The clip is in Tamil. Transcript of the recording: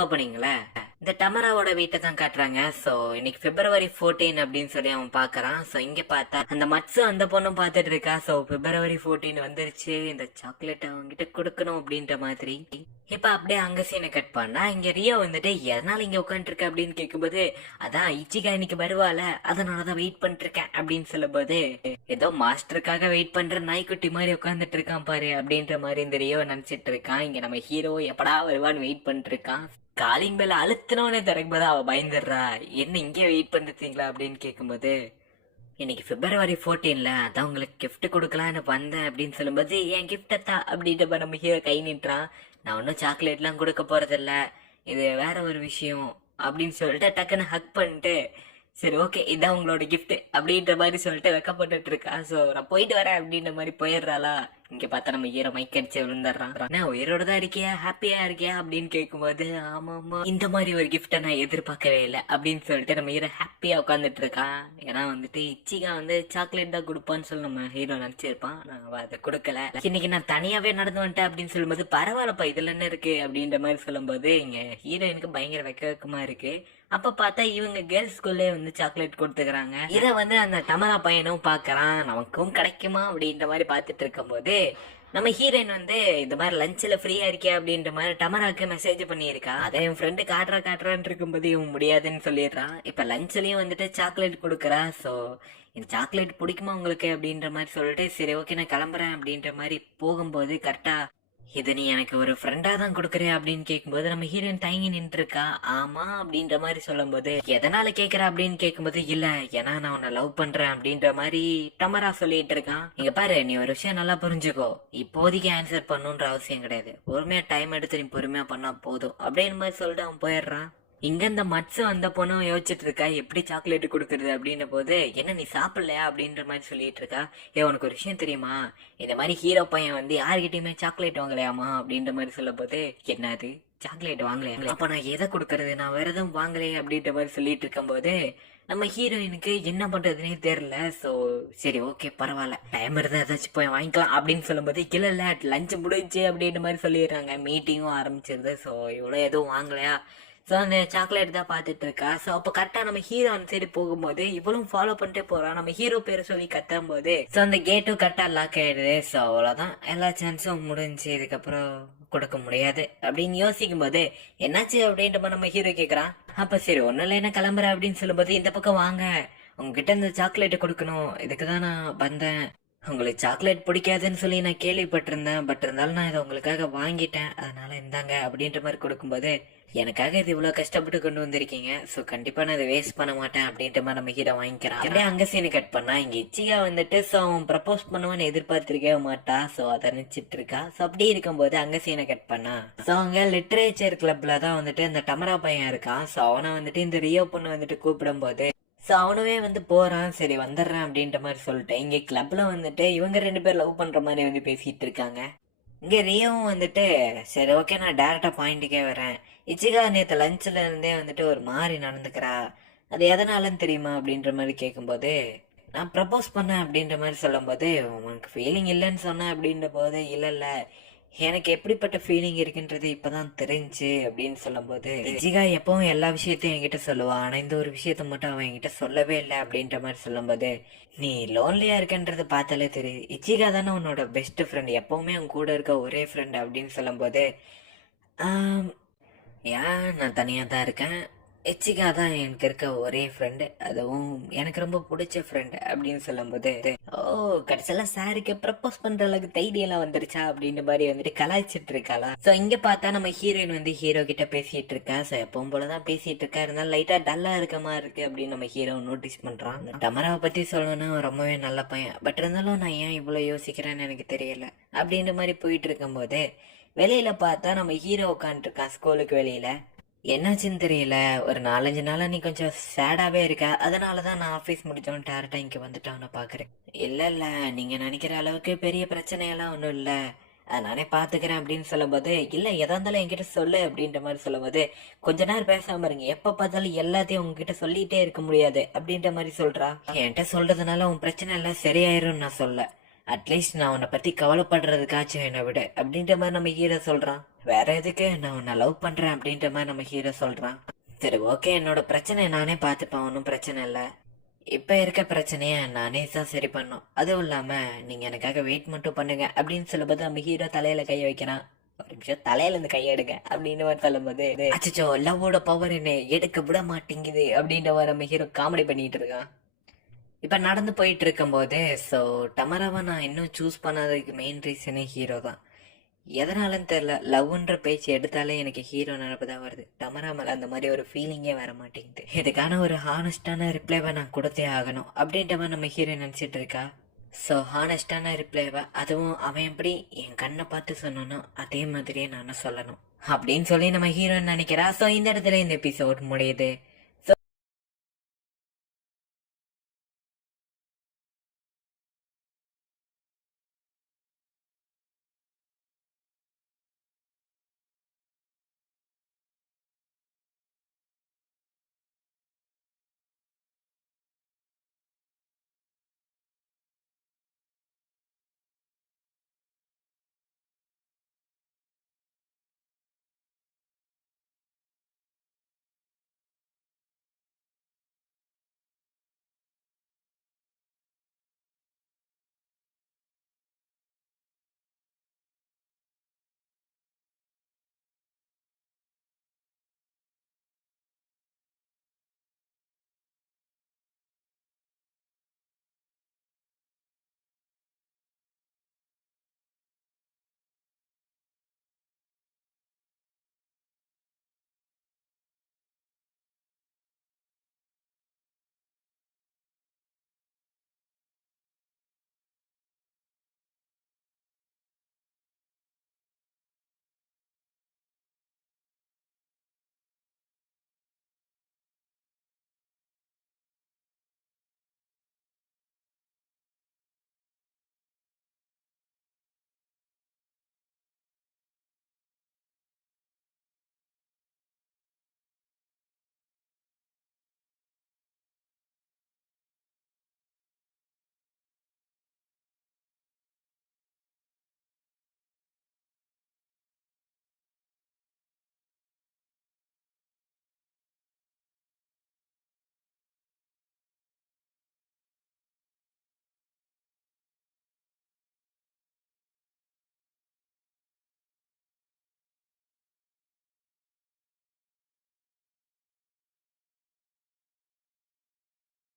கிராண்ட் ஓப்பனிங்ல இந்த டமராவோட வீட்டை தான் காட்டுறாங்க. சோ இன்னைக்கு February 14 அப்படின்னு சொல்லி அவன் பாக்குறான். சோ இங்க பார்த்தா அந்த மட்ஸு அந்த பொண்ணும் பாத்துட்டு இருக்கா. சோ February 14 வந்துருச்சு, இந்த சாக்லேட் அவன்கிட்ட கொடுக்கணும் அப்படின்ற மாதிரி. இப்ப அப்படியே அங்க சீனை கட் பண்ணா இங்க ரியோ வந்துட்டு எதனால இங்க உட்காந்துட்டு இருக்க அப்படின்னு கேட்கும்போது, அதான் இச்சிகா இன்னைக்கு வருவால அதனாலதான் வெயிட் பண்ணிட்டு இருக்கேன் அப்படின்னு சொல்லும் போது, ஏதோ மாஸ்டருக்காக வெயிட் பண்ற நாய்க்குட்டி மாதிரி உட்காந்துட்டு இருக்கான் பாரு அப்படின்ற மாதிரி இந்த ரியோ நினைச்சிட்டு இருக்கான். இங்க நம்ம ஹீரோ எப்படா வருவான்னு வெயிட் பண்ணிட்டு இருக்கான். காலிங் பெல் அழுத்தினோடனே திறக்கும்போது அவ பயந்துடுறா. என்ன இங்கே வெயிட் பண்ணிருக்கீங்களா அப்படின்னு கேட்கும்போது, இன்னைக்கு February 14 அதான் உங்களுக்கு கிஃப்ட் கொடுக்கலான்னு வந்தேன் அப்படின்னு சொல்லும்போது, என் கிஃப்டத்தா அப்படின்ட்டு நம்ம ஹீரோ கை நீட்டுறான். நான் ஒன்றும் சாக்லேட்லாம் கொடுக்க போறதில்ல, இது வேற ஒரு விஷயம் அப்படின்னு சொல்லிட்டு டக்குன்னு ஹக் பண்ணிட்டு, சரி ஓகே இதான் உங்களோட கிஃப்ட் அப்படின்ற மாதிரி சொல்லிட்டு வெக்கப்பட்டு இருக்கா. சோ நான் போயிட்டு வரேன் அப்படின்ற மாதிரி போயிடுறாளா. இங்க பார்த்தா நம்ம ஹீரோ மைக் அடிச்சு விழுந்துடுறான். நான் உயிரோட தான் இருக்கியா, ஹாப்பியா இருக்கியா அப்படின்னு கேட்கும்போது, ஆமா ஆமா இந்த மாதிரி ஒரு கிஃப்டை நான் எதிர்பார்க்கவே இல்லை அப்படின்னு சொல்லிட்டு நம்ம ஹீரோ ஹாப்பியா உட்காந்துட்டு இருக்கான். ஏன்னா வந்துட்டு இச்சிகா வந்து சாக்லேட் தான் கொடுப்பான்னு சொல்லி நம்ம ஹீரோ நினைச்சிருப்பான். நான் அதை கொடுக்கல, இன்னைக்கு நான் தனியாவே நடந்து வந்துட்டேன் அப்படின்னு சொல்லும்போது, பரவாயில்லப்பா இதுல என்ன இருக்கு அப்படின்ற மாதிரி சொல்லும்போது இங்க ஹீரோயினுக்கு பயங்கர வெக்கமா இருக்கு. அப்ப பார்த்தா இவங்க கேர்ள்ஸ் ஸ்கூல்லே வந்து சாக்லேட் கொடுத்துக்கிறாங்க. இத வந்து அந்த டமரா பையனும் பாக்குறான், நமக்கும் கிடைக்குமா அப்படின்ற மாதிரி பாத்துட்டு இருக்கும் போது நம்ம ஹீரோயின் வந்து இந்த மாதிரி லஞ்ச்ல ஃப்ரீயா இருக்கியா அப்படின்ற மாதிரி டமராக்கு மெசேஜ் பண்ணியிருக்கா. அதை என் ஃப்ரெண்டு காட்டுறான்னு இருக்கும்போது இவன் முடியாதுன்னு சொல்லிடுறான். இப்ப லஞ்ச்லயும் வந்துட்டு சாக்லேட் கொடுக்குறா. சோ இந்த சாக்லேட் பிடிக்குமா உங்களுக்கு அப்படின்ற மாதிரி சொல்லிட்டு, சரி ஓகே நான் கிளம்புறேன் அப்படின்ற மாதிரி போகும்போது கரெக்டா, இது நீ எனக்கு ஒரு ஃப்ரெண்டா தான் கொடுக்குறியா அப்படின்னு கேட்கும்போது நம்ம ஹீரோயின் தயங்கி நின்று இருக்கா. ஆமா அப்படின்ற மாதிரி சொல்லும் போது, எதனால கேக்குற அப்படின்னு கேட்கும்போது, இல்ல ஏன்னா நான் உன்னை லவ் பண்றேன் அப்படின்ற மாதிரி டமரா சொல்லிட்டு இருக்கான். இங்க பாரு நீ ஒரு விஷயம் நல்லா புரிஞ்சுக்கோ, இப்போதைக்கு ஆன்சர் பண்ணுன்ற அவசியம் கிடையாது, பொறுமையா டைம் எடுத்து நீ பொறுமையா பண்ணா போதும் அப்படின்னு மாதிரி சொல்லிட்டு அவன் போயிடுறான். இங்க இந்த மட்ஸ் வந்த பொண்ணும் யோசிச்சுட்டு இருக்கா எப்படி சாக்லேட் கொடுக்கறது அப்படின்ற போது, என்ன நீ சாப்பிடலையா அப்படின்ற மாதிரி சொல்லிட்டு இருக்கா. உனக்கு ஒரு விஷயம் தெரியுமா, இந்த மாதிரி ஹீரோ பையன் வந்து யார்கிட்டயுமே சாக்லேட் வாங்கலையாமா அப்படின்ற மாதிரி சொல்லும் போது, என்னது சாக்லேட் வாங்கலையா, அப்ப நான் எதை கொடுக்கறது, நான் வேற எதுவும் வாங்கலையே அப்படின்ற மாதிரி சொல்லிட்டு இருக்கும் போது நம்ம ஹீரோயினுக்கு என்ன பண்றதுன்னே தெரியல. சோ சரி ஓகே பரவாயில்ல, டைம் இருந்தா ஏதாச்சும் போய் வாங்கிக்கலாம் அப்படின்னு சொல்லும்போது, இல்ல லஞ்ச் முடிஞ்சு அப்படின்ற மாதிரி சொல்லிடுறாங்க. மீட்டிங்கும் ஆரம்பிச்சிருது. சோ இவ்வளவு எதுவும் வாங்கலையா, ஸோ அந்த சாக்லேட் தான் பார்த்துட்டு இருக்கா. ஸோ அப்போ கரெக்டாக நம்ம ஹீரோ அந்த சைடு போகும்போது இவளும் ஃபாலோ பண்ணிட்டே போறான். நம்ம ஹீரோ பேரை சொல்லி கத்தும் போது ஸோ அந்த கேட்டும் கரெக்டாக லாக் ஆயிடுது. ஸோ அவ்வளோதான், எல்லா சான்ஸும் முடிஞ்சு, இதுக்கப்புறம் கொடுக்க முடியாது அப்படின்னு யோசிக்கும் போது, என்னாச்சு அப்படின்ற நம்ம ஹீரோ கேட்குறான். அப்போ சரி ஒன்றும் இல்லை என்ன கிளம்புற அப்படின்னு சொல்லும்போது, இந்த பக்கம் வாங்க உங்ககிட்ட இந்த சாக்லேட்டை கொடுக்கணும், இதுக்கு தான் நான் வந்தேன். உங்களுக்கு சாக்லேட் பிடிக்காதுன்னு சொல்லி நான் கேள்விப்பட்டிருந்தேன், பட் இருந்தாலும் நான் இதை உங்களுக்காக வாங்கிட்டேன், அதனால இந்தாங்க அப்படின்ற மாதிரி கொடுக்கும்போது, எனக்காக இது இவ்வளவு கஷ்டப்பட்டு கொண்டு வந்திருக்கீங்க, சோ கண்டிப்பா நான் இதை வேஸ்ட் பண்ண மாட்டேன் அப்படின்ற மாதிரி நம்ம ஹீரோ வாங்கிக்கிறான். அப்படியே அங்க சீனு கட் பண்ணா இங்க இச்சிகா வந்துட்டு சோ அவன் ப்ரப்போஸ் பண்ணுவான்னு எதிர்பார்த்திருக்கவே மாட்டா. சோ அதை நினைச்சிட்டு இருக்கா. சோ அப்படி இருக்கும்போது அங்க சீனை கட் பண்ணா சோ அங்க லிட்ரேச்சர் கிளப்ல தான் வந்துட்டு இந்த டமரா பையன் இருக்கான். சோ அவனை வந்துட்டு இந்த ரியோ பொண்ணு வந்துட்டு கூப்பிடும் போது சோ அவனுமே வந்து போறான். சரி வந்துடுறேன் அப்படின்ற மாதிரி சொல்லிட்டு இங்க கிளப்ல வந்துட்டு இவங்க 2 பேர் லவ் பண்ற மாதிரி வந்து பேசிட்டு இருக்காங்க. இங்க ரியோவும் வந்துட்டு சரி ஓகே நான் டேரக்டா பாயிண்ட்டுக்கே வரேன், இச்சிகா நேத்து லஞ்ச்ல இருந்தே வந்துட்டு ஒரு மாதிரி நடந்துக்கிறா, அது எதனாலன்னு தெரியுமா அப்படின்ற மாதிரி கேட்கும்போது, நான் ப்ரப்போஸ் பண்ணேன் அப்படின்ற மாதிரி சொல்லும் போது, உனக்கு ஃபீலிங் இல்லைன்னு சொன்னேன் அப்படின்ற போது, இல்ல எனக்கு எப்படிப்பட்ட ஃபீலிங் இருக்குன்றது இப்பதான் தெரிஞ்சு அப்படின்னு சொல்லும் போது, இச்சிகா எப்பவும் எல்லா விஷயத்தையும் என்கிட்ட சொல்லுவா, ஆனா இந்த ஒரு விஷயத்த மட்டும் அவன் என்கிட்ட சொல்லவே இல்லை அப்படின்ற மாதிரி சொல்லும் போது, நீ லோன்லியா இருக்கன்றது பார்த்தாலே தெரியுது, இச்சிகா தானே உன்னோட பெஸ்ட் ஃப்ரெண்ட், எப்பவுமே அவன் கூட இருக்க ஒரே ஃப்ரெண்ட் அப்படின்னு சொல்லும் போது, ஏன் நான் தனியா தான் இருக்கேன், இச்சிகா தான் எனக்கு இருக்க ஒரே ஃப்ரெண்டு, அதுவும் எனக்கு ரொம்ப பிடிச்ச ஃப்ரெண்டு அப்படின்னு சொல்லும் போது, ஓ கடைசியில சாருக்கு ப்ரப்போஸ் பண்ற அளவுக்கு தைரியெல்லாம் வந்துருச்சா அப்படின்ற மாதிரி வந்துட்டு கலாய்ச்சிட்டு இருக்காளா. சோ இங்க பார்த்தா நம்ம ஹீரோயின் வந்து ஹீரோ கிட்ட பேசிட்டு இருக்கா. சோ எப்பவும் போலதான் பேசிட்டு இருக்கா, இருந்தாலும் லைட்டா டல்லா இருக்க மாதிரி இருக்கு அப்படின்னு நம்ம ஹீரோ நோட்டீஸ் பண்றான். டமராவை பத்தி சொல்லணும்னா ரொம்பவே நல்ல பையன், பட் இருந்தாலும் நான் ஏன் இவ்வளவு யோசிக்கிறேன்னு எனக்கு தெரியல அப்படின்ற மாதிரி போயிட்டு இருக்கும் போது வெளியில பார்த்தா நம்ம ஹீரோ உட்காந்துட்டு இருக்கான் ஸ்கூலுக்கு வெளியில. என்னாச்சுன்னு தெரியல, ஒரு 4-5 நாளா நீ கொஞ்சம் சேடாவே இருக்க, அதனாலதான் நான் ஆபீஸ் முடிச்சவன் டேரக்டா இங்க வந்துட்டான்னு பாக்குறேன். இல்ல நீங்க நினைக்கிற அளவுக்கு பெரிய பிரச்சனையெல்லாம் ஒண்ணும் இல்ல, நானே பாத்துக்கிறேன் அப்படின்னு சொல்லும் போது, இல்ல எதா இருந்தாலும் என்கிட்ட சொல்லு அப்படின்ற மாதிரி சொல்லும் போது, கொஞ்ச நேரம் பேசாம இருங்க, எப்ப பார்த்தாலும் எல்லாத்தையும் உங்ககிட்ட சொல்லிட்டே இருக்க முடியாது அப்படின்ற மாதிரி சொல்றா. என்கிட்ட சொல்றதுனால உன் பிரச்சனை எல்லாம் சரியாயிரும் நான் சொல்ல, அட்லீஸ்ட் நான் உன்னை பத்தி கவலைப்படுறதுக்காச்சும் என்னை விட அப்படின்ற மாதிரி நம்ம ஹீரோ சொல்றான். வேற எதுக்கு நான் உன்னை லவ் பண்றேன் அப்படின்ற மாதிரி நம்ம ஹீரோ சொல்றான். சரி ஓகே, என்னோட பிரச்சனை நானே பார்த்துப்பேன், ஒன்றும் பிரச்சனை இல்லை. இப்ப இருக்க பிரச்சனைய நானே தான் சரி பண்ணும். அதுவும் இல்லாம நீங்க எனக்காக வெயிட் மட்டும் பண்ணுங்க அப்படின்னு சொல்லும்போது நம்ம ஹீரோ தலையில கைய வைக்கிறான். ஒரு நிமிஷம், தலையில இருந்து கைய எடுங்க அப்படின்னு மாதிரி சொல்லும்போது, அச்சோ லவ்வோட பவர் என்ன எடுக்க விட மாட்டேங்குது அப்படின்ற மாதிரி நம்ம ஹீரோ காமெடி பண்ணிட்டு இருக்கான். இப்ப நடந்து போயிட்டு இருக்கும்போது டமராவை நான் இன்னும் சூஸ் பண்ணாததுக்கு மெயின் ரீசனே ஹீரோ தான். எதனாலன்னு தெரியல, லவ்ன்ற பேச்சு எடுத்தாலே எனக்கு ஹீரோ நினப்பு தான் வருது. டமரா மேல அந்த மாதிரி ஒரு ஃபீலிங்கே வர மாட்டேங்குது. இதுக்கான ஒரு ஹானஸ்டான ரிப்ளைவை நான் கொடுத்தே ஆகணும் அப்படின்ற மாதிரி நம்ம ஹீரோ நினைச்சிட்டு இருக்கா. ஹானஸ்டான ரிப்ளைவை அதுவும் அவன் எப்படி என் கண்ணை பார்த்து சொன்னானோ அதே மாதிரியே நானும் சொல்லணும் அப்படின்னு சொல்லி நம்ம ஹீரோன்னு நினைக்கிறா. இந்த இடத்துல இந்த எபிசோட் முடியுது.